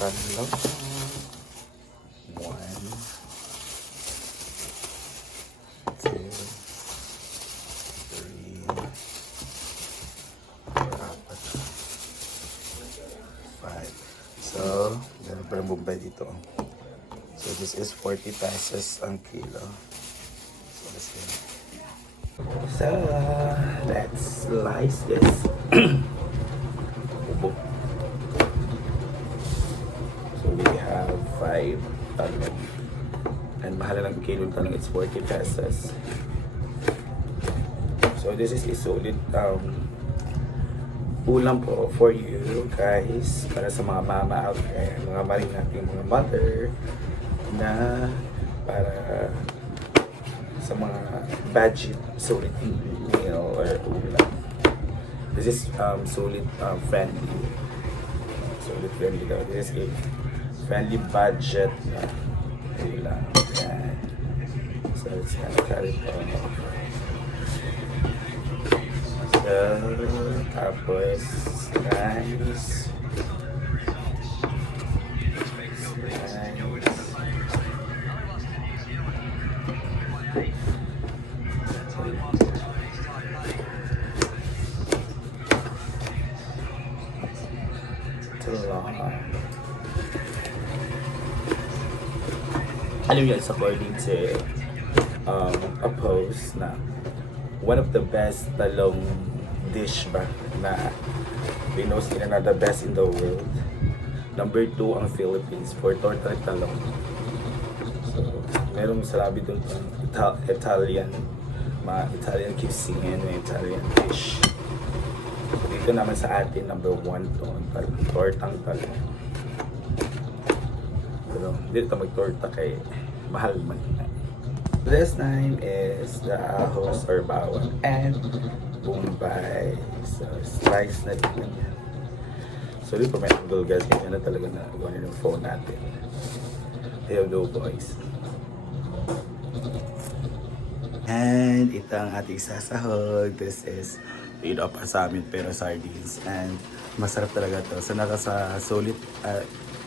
Tatlo. One. Two. Three. Apat. Five. So, ganun pa rin Bombay dito. So, this is 40 pesos ang kilo. So, let's go. So, let's slice this. Ubo. So, we have 5 talong. And mahal lang kilo ng talong, it's 40 pesos. So, this is a solid ulam po for you guys, para sa mga mama out there, mga maring nating mga mother na para sa mga budget solid meal or ulam. This is solid friendly. Solid friendly daw. This is a friendly budget na ulam. Yan. So it's kind of carry on. So, tapos rice. Alam niyo, it's according to a post na one of the best talong dish ba na pinost nila na the best in the world. Number 2 ang Philippines for total talong. So, merong salabi doon pang Italian, mga Italian cuisine, may Italian dish. Dito naman sa atin, number 1 to, tortang talong. Pero dito mag-torta kay mahal man. This time is the ahos or bawang and Bombay. So, slice na din yan. Sorry for my angle guys, ganyan na talaga na gawin yung phone natin. Hello boys. And ito ang ating sasahog. This is paid up sa amin pero sardines. And masarap talaga to. So solid,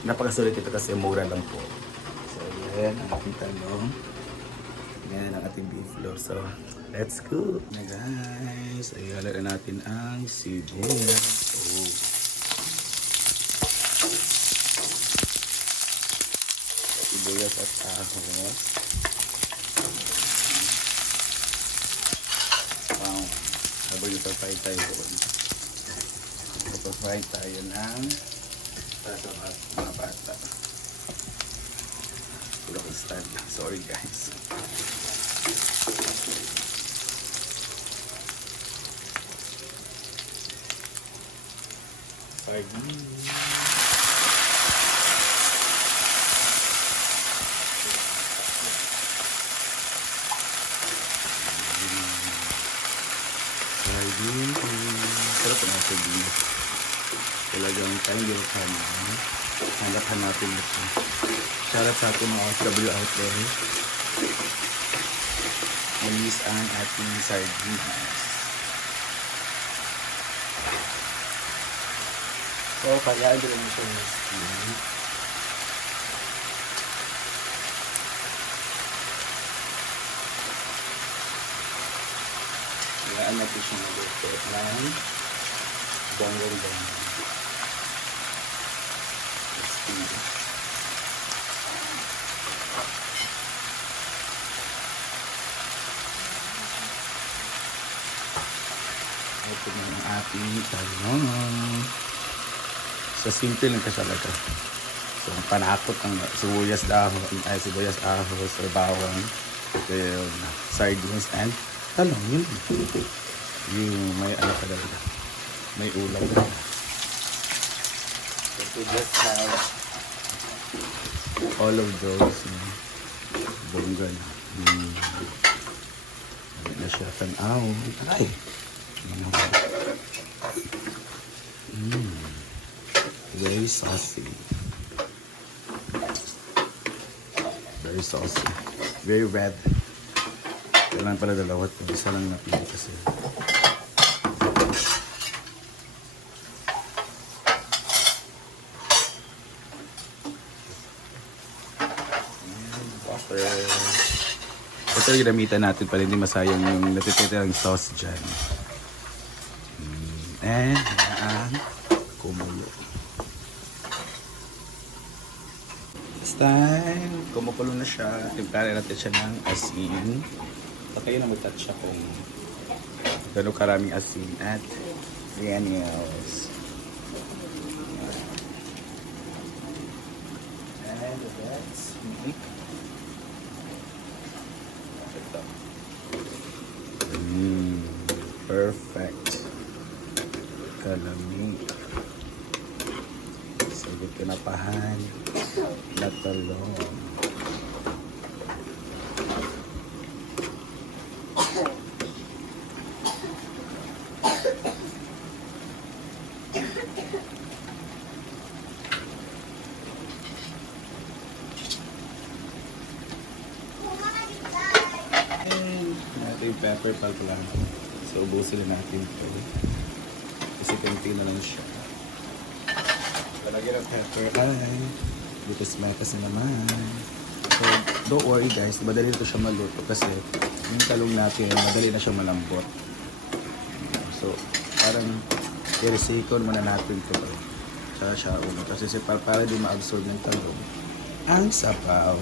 napakasulit ito kasi mura lang po. So yan ang ating talong. Yan ang ating beef loaf. So let's go na guys. Ayala na natin ang sibuyas. Oh. Sibuyas at ahos. Wow. Habang ipapay tayo doon. Ipapay tayo ng mga bata. Wala ko stand. Sorry guys. Sardines. Sarap na sa din. Talagang tayong gilkan. Hanap-hanapin ito. Shoutout sa ating mga OFW out there. Malis ang ating sardines. So, kaya doon mo siya ng skin. Kayaan natin siya mag-luto ng bonggong-bonggong. Ito na ang ating talong. So, simple lang kasi talaga. So, panakot ng sibuyas ahos or bawang, sardines and talong. Yun. Yung may ano ka talaga. May ulam na. So, to just have all of those bonggan. Na siya tanaw. Ay! Very saucy. Very saucy. Very red. Kailangan pala dalawa ito. Isa lang napili kasi. pepper. Ito yung ginamitan natin para hindi masayang yung natitira ng sauce dyan. And ang kumulo. This time, kumukulo na siya. Timplahan natin siya ng asin. So kayo na mag-touch siya kung gano'ng karaming asin at granules. And that's meat. Ito. Perfect. Kalami. Sagot kinapahan na talong. Ito yung pepper pulp lang. So, ubusin lang natin ito. Kasi konti na lang siya. Palagyan ng pepper. Ay, dito smetas na naman. So, don't worry guys. Madali ito siya maluto kasi yung talong natin, madali na siya malambot. So, parang i-recycle muna natin ito. Tsaka siya ulo. Kasi para di ma-absorb ng talong. Ang sabaw.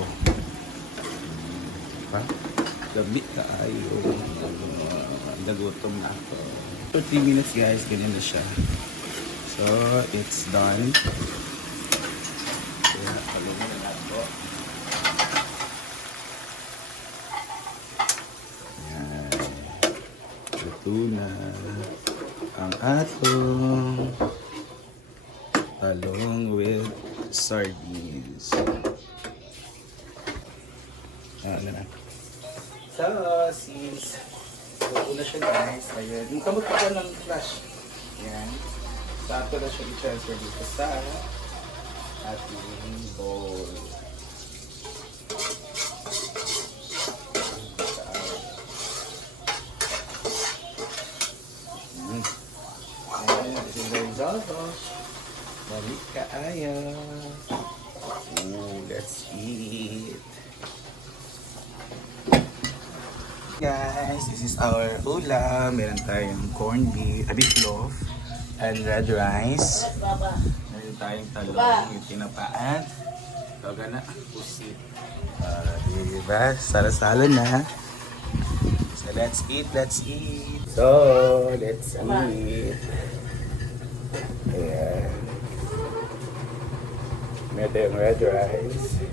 Diba? Gabi tayo. Nagutom na ako. For 3 minutes guys, ganyan na siya. So, it's done. Kaya, palumin na nato. Ayan. Luto na ang atong talong with sardines. Ano na. So, since luto na siya guys, ayan. Yung kamot ko ng flash. Ayan. So, ato na siya i-transfer dito sa ating bowl. Ayan, this is the result of balik kaayo. Ooh, let's eat. Guys, this is our ulam. Meron tayong corned beef, beef loaf, and red rice. Meron tayong talong, yung tinapaan. Tawaga na, pusit. Diba? Sala-sala na. So, let's eat, let's eat. So, let's eat. Ayan. Meron tayong red rice.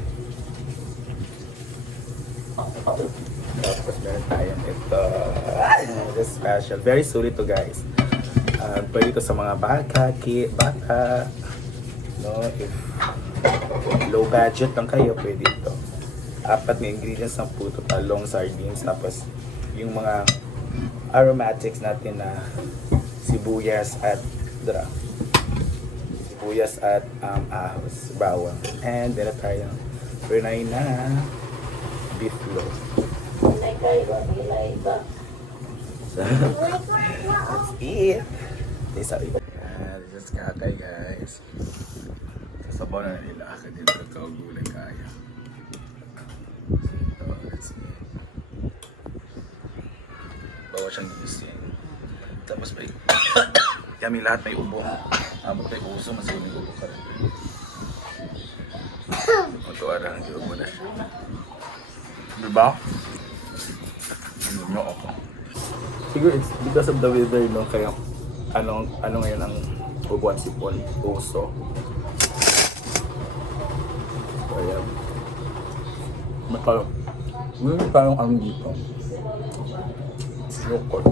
Tapos meron tayong ito. This special. Very sulit to guys. Pwede ito sa mga bata. No, if low budget lang kayo, pwede ito. 4 na ingredients ng puto, talong, sardines, tapos yung mga aromatics natin na sibuyas at ahos, bawang. And meron tayong renay na beef loaf. So, let's eat. This is kakay guys. Sasabaw na nila ako dito. Kaugulan kaya. So, let's eat. Bawa siyang gising. Tapos may kami lahat may ubo. Abot may uso, masuling ubo ka rin. Ito arang ubo na siya. Diba? Ano nyo ako? Siguro it's because of the weather, no? Kaya ano ngayon ang ubuan sipon, uso. Kaya meron tayong ano dito. Yokot.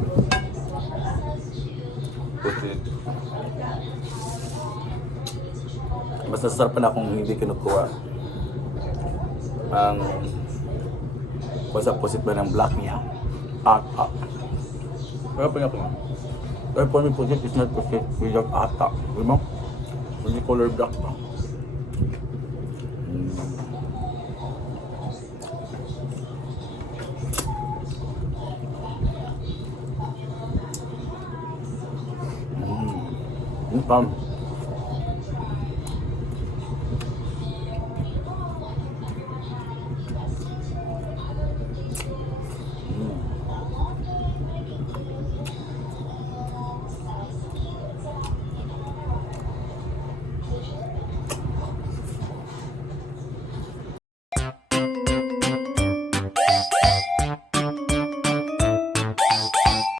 Pusit. Mas nasasarapan akong hindi kinukuha ang pusit ba ng black niya. Kaya pa niya ko. Kaya po may pusit is not pusit without ata. Diba? Hindi color black pa. Pam.